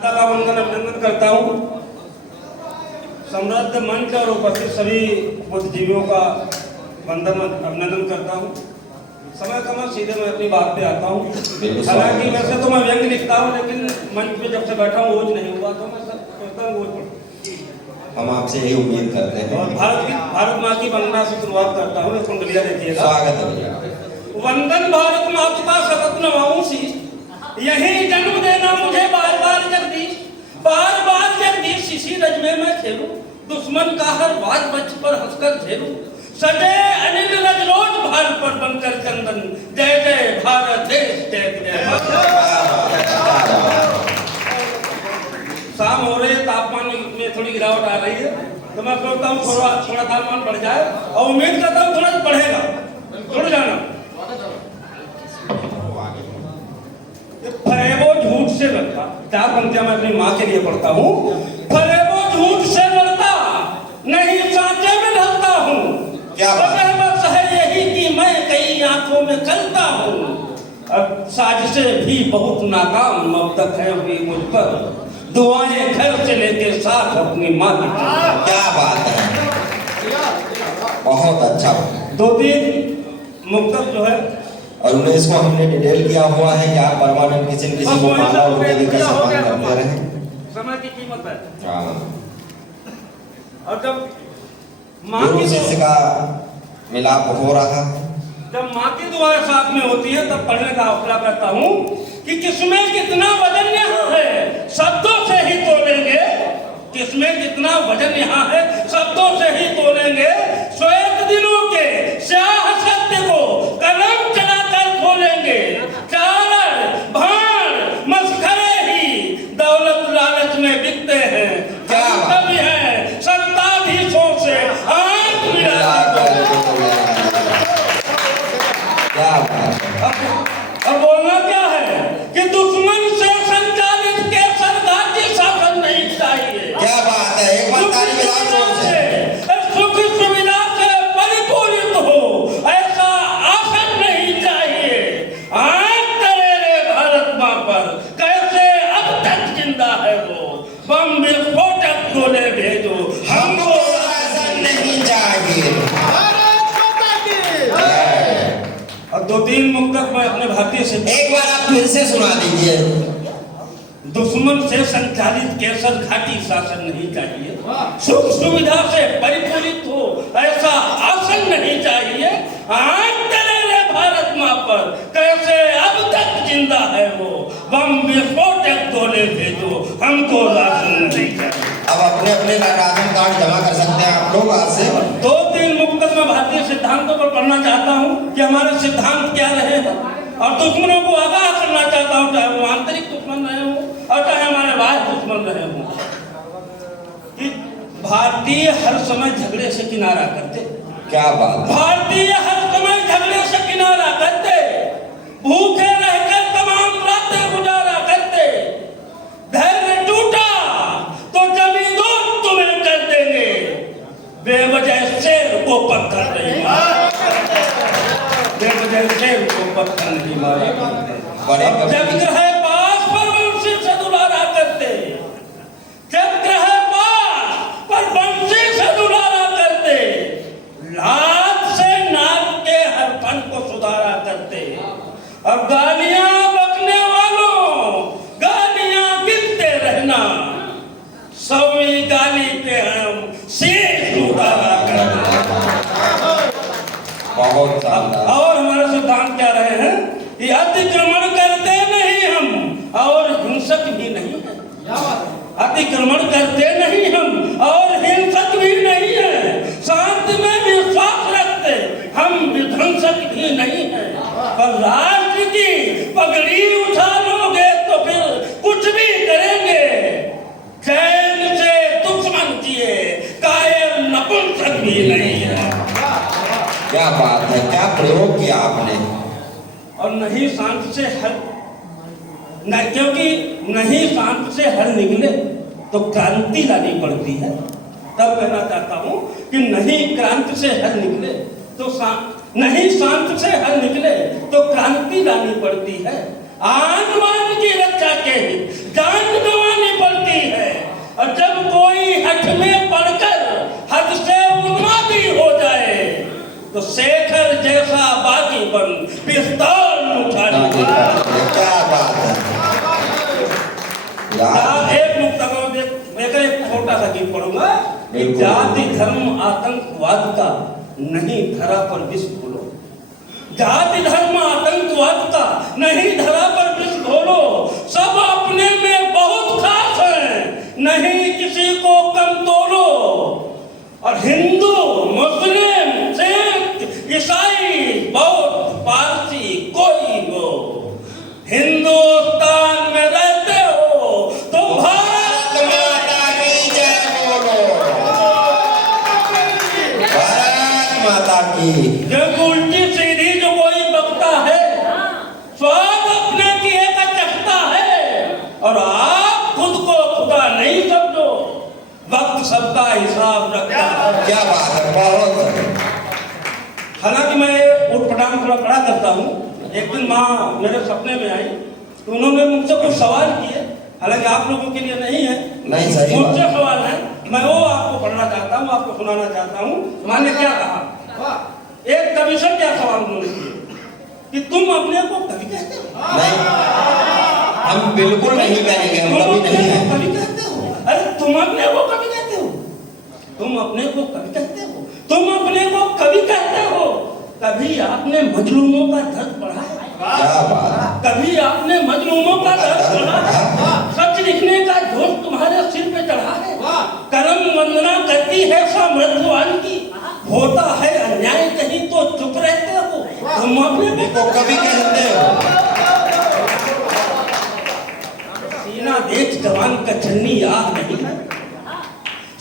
माता का वंदन अभिनंदन करता हूँ। समृद्ध मंच और उपस्थित सभी बुद्धिजीवियों का वंदन अभिनंदन करता हूँ। समय समय सीधे मैं अपनी बात पे आता हूँ। हालांकि वैसे तो मैं व्यंग्य लिखता हूँ, लेकिन मंच पे जब से बैठा हूँ ओज नहीं हुआ, तो मैं सोचता हूँ ओज पढ़ूं। हम आपसे यही उम्मीद करते हैं। और भारत माँ की वंदना से शुरुआत करता हूँ। एक कुंडलिया देखिएगा। स्वागत है भैया। वंदन भारत माता का सतत नवाऊं शीश, यही जन्म देना मुझे बार बार जगदीश, बार बार जगदीश इसी रज में मैं खेलूं, दुश्मन का हर बात बच पर हंसकर झेलूं, सजे अनिल रज रोज भार पर बनकर चंदन, जय जय भारत देश, जय जय भारत। शाम हो रही है, तापमान में थोड़ी गिरावट आ रही है, तो मैं सोचता हूँ थोड़ा तापमान बढ़ जाए, और उम्मीद करता हूँ थोड़ा बढ़ेगा, थोड़ा जाना। फरेबो झूठ से लड़ता, चार पंक्तियां मैं अपनी माँ के लिए पढ़ता हूँ। फरेबो झूठ से लड़ता, नहीं सांचे में ढलता हूँ, क्या बस है यही कि मैं कई आंखों में कलता हूँ, अब साजिशें भी बहुत नाकाम अब तक है हुई मुझ पर, दुआएं घर से लेके साथ अपनी माँ की। क्या बात है, बहुत अच्छा। दो तीन मुक्तक जो है, और उन्हें इसको हमने डिटेल किया हुआ है कि आप परमानेंट किसी को माला उनके लेकर सम्मान करते रहे। समय की कीमत है। हाँ। और जब माँ गुरु की शिष्य का मिलाप हो रहा है, जब माँ की दुआएं साथ में होती है, तब पढ़ने का हौसला करता हूँ कि किसमें कितना वजन यहाँ है, शब्दों से ही तोलेंगे, किसमें कितना वजन यहाँ है, शब्दों से ही तोलेंगे, श्वेत दिनों के स्याह सत्य को कलम चलाकर खोलेंगे, चारण भाण मस्खरे ही दौलत लालच में बिकते हैं, कभी है सत्ताधीशों से आंख मिलाकर। अब बोलना क्या है कि दुश्मन से संचालित के सरदार शासन नहीं चाहिए। क्या बात है, एक बार ताली बजाओ जोर से। सुख सुविधा से परिपूरित हो ऐसा आसन नहीं चाहिए। आंख करे रे भारत माँ पर, कैसे अब तक जिंदा है वो, बम विस्फोटक गोले भेजो, हमको आसन नहीं चाहिए। और दो तीन मुक्तक मैं अपने भारतीय से एक बार आप फिर से सुना दीजिए। दुश्मन से संचालित केसर घाटी शासन नहीं चाहिए, सुख सुविधा से परिपूरित हो ऐसा आसन नहीं चाहिए। आंख करे रे भारत माँ पर, कैसे अब तक जिंदा है वो, बम विस्फोटक गोले भेजो, हमको राशन नहीं चाहिए। अब अपने अपने राशन कार्ड जमा कर सकते हैं आप लोग आज से। दो तीन मुक्तक में भारतीय सिद्धांतों पर पढ़ना चाहता हूँ कि हमारे सिद्धांत क्या रहे हैं, और दुश्मनों को आगाह करना चाहता हूँ, चाहे वो आंतरिक दुश्मन रहे हो और चाहे हमारे बाह्य दुश्मन रहे हो, कि भारतीय हर समय झगड़े से किनारा करते। क्या बात, भारतीय हर समय झगड़े से किनारा करते, भूखे रहकर तमाम रातें गुजारा करते, धैर्य टूटा तो जमींदोज तुम्हें कर देंगे, बेवजह शेर को पत्थर नहीं मारा, बेवजह शेर को पत्थर नहीं मारा करते। चक्र है पास पर वंशी से दुलारा करते, चक्र है पास पर वंशी से दुलारा करते, लात से नाक के हर फन को सुधारा करते। अब गालियां बकने वालों गालियां गिनते रहना, सौवीं गाली पे हम शीश उतारा करते। बहुत शानदार। और हमारे सिद्धांत क्या रहे हैं कि अतिक्रमण करते नहीं हम और हिंसक भी नहीं है, अतिक्रमण करते नहीं हम और हिंसक भी नहीं है, शांति में विश्वास रखते हम विध्वंसक भी नहीं है, पर राष्ट्र की पगड़ी उछालोगे तो फिर कुछ भी करेंगे, चैन से दुश्मन किए कायर नपुंसक भी नहीं है। क्या बात है, क्या प्रयोग किया आपने। और नहीं शांत से हल न, क्योंकि नहीं शांत से हल निकले तो क्रांति लानी पड़ती है। तब कहना चाहता हूँ कि नहीं क्रांति से हल निकले तो नहीं शांत से हल निकले तो क्रांति लानी पड़ती है। आन बान की रक्षा के जान गंवानी तो शेखर जैसा बाकीपन पिस्तौल उठाने क्या बात है यार। एक मुक्ता को मैं एक छोटा सा गीत पढ़ूंगा कि जाति धर्म आतंकवाद का नहीं धरा पर विष घोलो, जाति धर्म आतंकवाद का नहीं धरा पर विष घोलो, सब अपने में बहुत खास हैं, नहीं किसी को कम तोलो। और हिंदू मुस्लिम सिख ईसाई बौद्ध पारसी कोई हो, हिंदुस्तान में रहते हो तो भारत माता की जय बोलो, भारत माता की। जब उल्टी सीधी जो कोई बकता है स्वाद अपने किए का चखता है, और आप खुद को खुदा नहीं समझो, वक्त सबका हिसाब रखता है। क्या बात है, बहुत। हालांकि मैं उठ पटांग थोड़ा बड़ा करता हूँ। एक दिन माँ मेरे सपने में आई तो उन्होंने मुझसे कुछ सवाल किए, हालांकि आप लोगों के लिए नहीं है, नहीं सही बात। मुझसे सवाल है, मैं वो आपको पढ़ना चाहता हूँ, आपको सुनाना चाहता हूँ। माँ ने क्या कहा, एक कवि से क्या सवाल उन्होंने किए कि तुम अपने को कवि कहते हो? नहीं, हम बिल्कुल नहीं कहेंगे, हम तुम कभी नहीं अपने है। को कवि कहते हो? अरे तुम अपने को कवि कहते हो, तुम अपने को कवि कहते हो, तुम अपने को कवि कहते हो। कभी आपने मजलूमों का दर्द पढ़ा है? क्या बात। कभी आपने मजलूमों का दर्द पढ़ा है? सच लिखने का जोश तुम्हारे सिर पे चढ़ा है? करम वंदना करती है सामर्थ्यवान की, होता है अन्याय कहीं तो चुप रहते हो, तुम अपने को कभी कहते हो। सीना देख जवान का छन्नी आग नहीं है,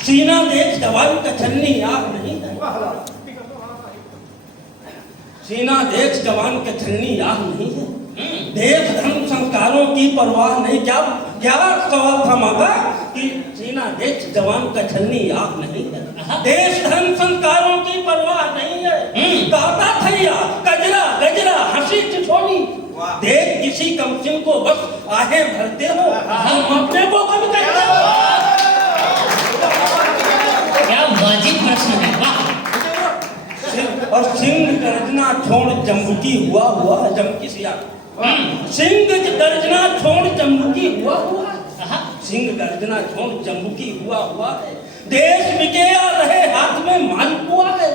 सीना देख जवान का छन्नी आग नहीं है, सीना देख जवान के छन्नी आग नहीं है, देश धर्म संस्कारों की परवाह नहीं। क्या क्या सवाल था माता कि सीना देख जवान का छन्नी आग नहीं है, देश धर्म संस्कारों की परवाह नहीं है। गाता थैया गजरा गजरा हंसी ठिठोली, देख किसी कमसिन को बस आहें भरते हो, तुम अपने को कभी कहते हो? क्या वाजिब प्रश्न है, वाह। और सिंह गर्जना छोड़ जम्बुकी हुआ हुआ जमकी सिया, सिंह गर्जना छोड़ जम्बुकी हुआ हुआ, सिंह गर्जना छोड़ जम्बुकी हुआ हुआ है, देश बिकेया रहे हाथ में मालपुआ है,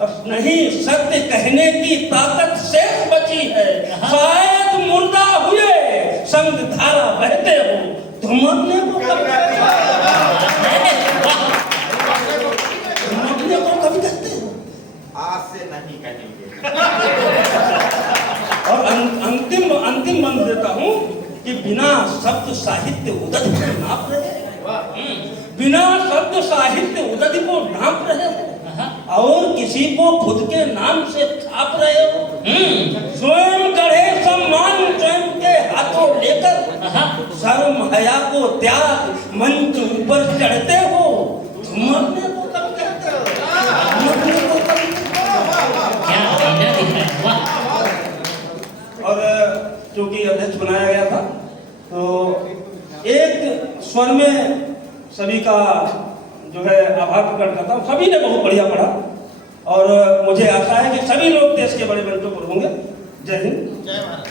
और नहीं सत्य कहने की ताकत शेष बची है, शायद मुर्दा हुए संग धारा बहते हो, तुम अपने को कभी कहते हो? तुम अपने को कभी कहते हो? आज से नहीं कहेंगे। और अंतिम बंद देता हूँ कि बिना शब्द साहित्य उदधि को नाप रहे हो, बिना शब्द साहित्य उदधि को नाप रहे हो, और किसी को खुद के नाम से छाप रहे हो, स्वयं गढ़े सम्मान स्वयं के हाथों लेकर, शर्म हया को त्याग मंच ऊपर चढ़ते हो, तुम अपने को कब कहते हो? तुम अपने को कब कहते हो? क्या आईना दिख रहा है, वाह। और चूंकि अध्यक्ष बनाया गया था तो एक स्वर में सभी का जो है आभार प्रकट करता हूँ। सभी ने बहुत बढ़िया पढ़ा और मुझे आशा है कि सभी लोग देश के बड़े मंचों पर होंगे। जय हिंद, जय भारत।